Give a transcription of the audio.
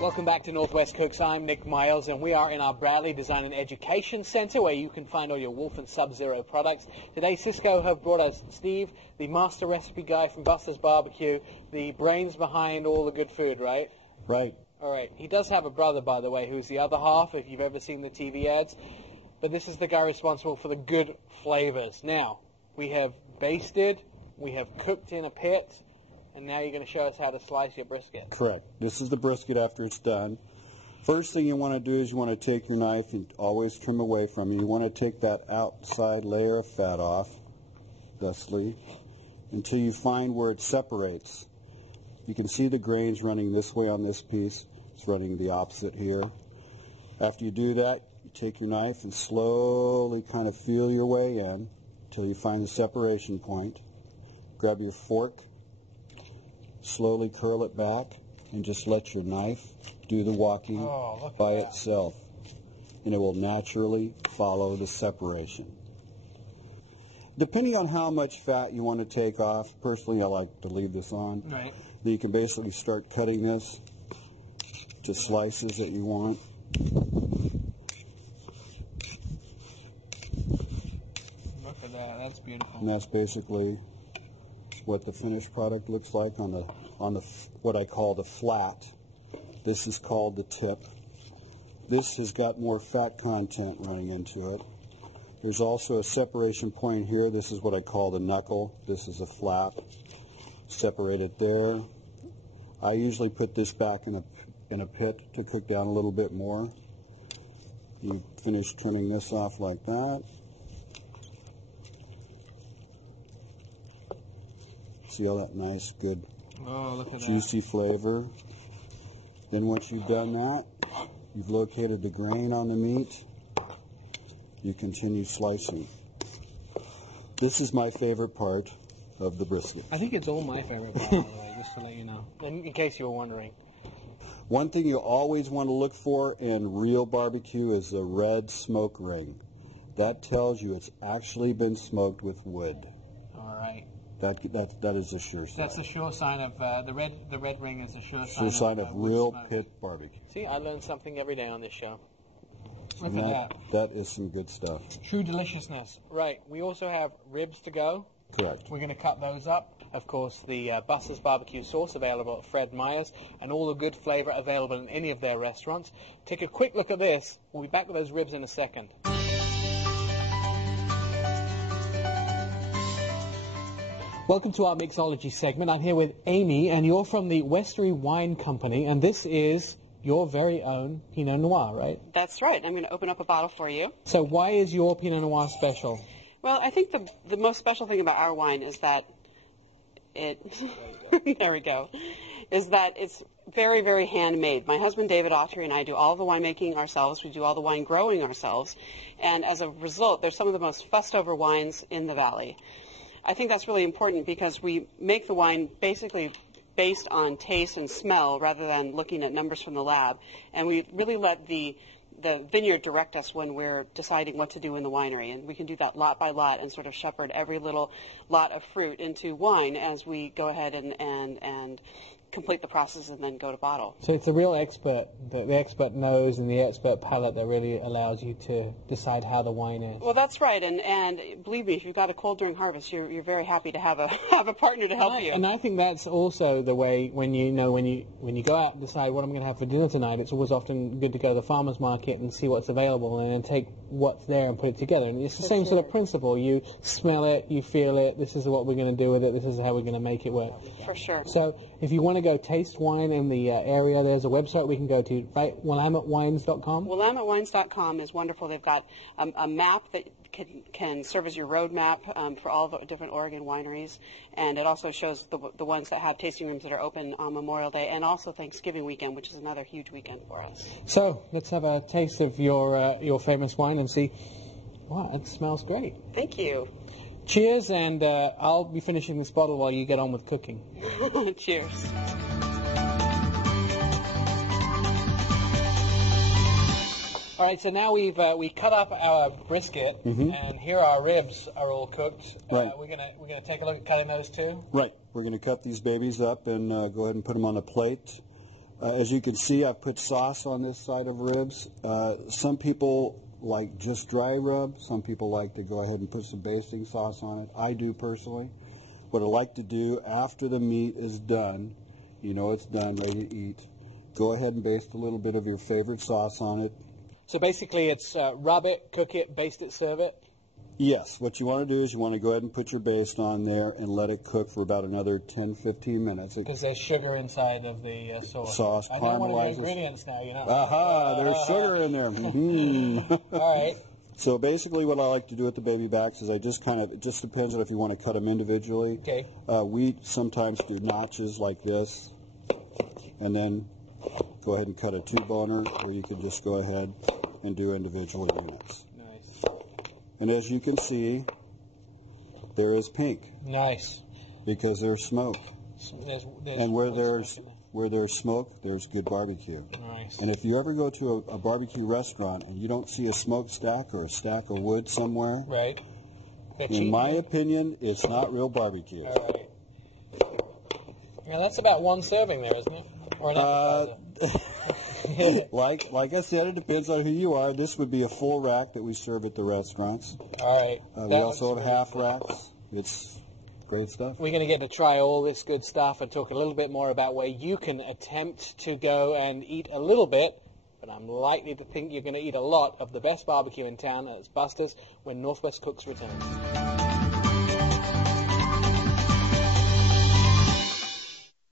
Welcome back to Northwest Cooks. I'm Nick Miles, and we are in our Bradley Design and Education Center, where you can find all your Wolf and Sub-Zero products. Today, Cisco have brought us Steve, the master recipe guy from Buster's BBQ, the brains behind all the good food, right? Right. All right. He does have a brother, by the way, who's the other half, if you've ever seen the TV ads. But this is the guy responsible for the good flavors. Now, we have basted, we have cooked in a pit, and now you're going to show us how to slice your brisket. Correct. This is the brisket after it's done. First thing you want to do is you want to take your knife and always trim away from it. You want to take that outside layer of fat off, thusly, until you find where it separates. You can see the grains running this way on this piece. It's running the opposite here. After you do that, you take your knife and slowly kind of feel your way in until you find the separation point. Grab your fork. Slowly curl it back and just let your knife do the walking by itself, and it will naturally follow the separation. Depending on how much fat you want to take off, personally I like to leave this on. Right. You can basically start cutting this to slices that you want. Look at that, that's beautiful. And that's basically what the finished product looks like on the what I call the flat. This is called the tip. This has got more fat content running into it. There's also a separation point here. This is what I call the knuckle. This is a flap. Separate it there. I usually put this back in a pit to cook down a little bit more. You finish trimming this off like that. See all that nice, good, juicy flavor. Then once you've done that, you've located the grain on the meat. You continue slicing. This is my favorite part of the brisket. I think it's all my favorite part, by the way, just to let you know, in case you were wondering. One thing you always want to look for in real barbecue is a red smoke ring. That tells you it's actually been smoked with wood. All right. That is a sure sign. That's a sure sign of the red ring is a sure sign of real smoke. pit barbecue. See, I learn something every day on this show. Look And at that. that is some good stuff. True deliciousness. Right. We also have ribs to go. Correct. We're going to cut those up. Of course, the Buster's BBQ sauce available at Fred Meyer's, and all the good flavor available in any of their restaurants. Take a quick look at this. We'll be back with those ribs in a second. Welcome to our mixology segment. I'm here with Amy, and you're from the Westery Wine Company, and this is your very own Pinot Noir, right? That's right. I'm going to open up a bottle for you. So why is your Pinot Noir special? Well, I think the most special thing about our wine is that there we go, is that it's very, very handmade. My husband, David Autry, and I do all the winemaking ourselves. We do all the wine growing ourselves. And as a result, there's some of the most fussed over wines in the valley. I think that's really important because we make the wine basically based on taste and smell rather than looking at numbers from the lab. And we really let the vineyard direct us when we're deciding what to do in the winery. And we can do that lot by lot and sort of shepherd every little lot of fruit into wine as we go ahead and complete the process and then go to bottle. So it's a real expert, the expert nose and the expert palate that really allows you to decide how the wine is. Well, that's right, and believe me, if you've got a cold during harvest, you're very happy to have a partner to help you. And I think that's also the way when you go out and decide what I'm going to have for dinner tonight. It's always often good to go to the farmer's market and see what's available and then take what's there and put it together. And it's the same sort of principle. You smell it, you feel it. This is what we're going to do with it. This is how we're going to make it work. For sure. So if you want to go taste wine in the area, there's a website we can go to, right? WillametteWines.com? WillametteWines.com is wonderful. They've got a map that can serve as your road map for all the different Oregon wineries, and it also shows the ones that have tasting rooms that are open on Memorial Day and also Thanksgiving weekend, which is another huge weekend for us. So let's have a taste of your famous wine and see. Wow, it smells great. Thank you. Cheers, and I'll be finishing this bottle while you get on with cooking. Cheers. All right, so now we cut up our brisket, and here our ribs are all cooked. Right. We're gonna take a look at cutting those too. Right. We're going to cut these babies up and go ahead and put them on a plate. As you can see, I put sauce on this side of ribs. Some people like just dry rub. Some people like to go ahead and put some basting sauce on it. I do personally. What I like to do after the meat is done, you know it's done, ready to eat, go ahead and baste a little bit of your favorite sauce on it. So basically it's rub it, cook it, baste it, serve it? Yes, what you want to do is you want to go ahead and put your baste on there and let it cook for about another 10-15 minutes. Because there's sugar inside of the sauce. Sauce I know one of the caramelizes. ingredients now, you know. Aha, there's sugar in there. All right. So basically what I like to do with the baby backs is I just it just depends on if you want to cut them individually. Okay. We sometimes do notches like this, and then go ahead and cut a two-boner, or you can just go ahead and do individual units. Nice. And as you can see, there is pink. Nice. Because there's smoke. There's And where there's smoke, there's good barbecue. Nice. And if you ever go to a barbecue restaurant and you don't see a smokestack or a stack of wood somewhere, right. In my opinion, it's not real barbecue. All right. Now that's about one serving there, isn't it? Or an like I said, it depends on who you are. This would be a full rack that we serve at the restaurants. All right. We also have half racks. It's great stuff. We're going to get to try all this good stuff and talk a little bit more about where you can attempt to go and eat a little bit, but I'm likely to think you're going to eat a lot of the best barbecue in town. It's Buster's when Northwest Cooks returns.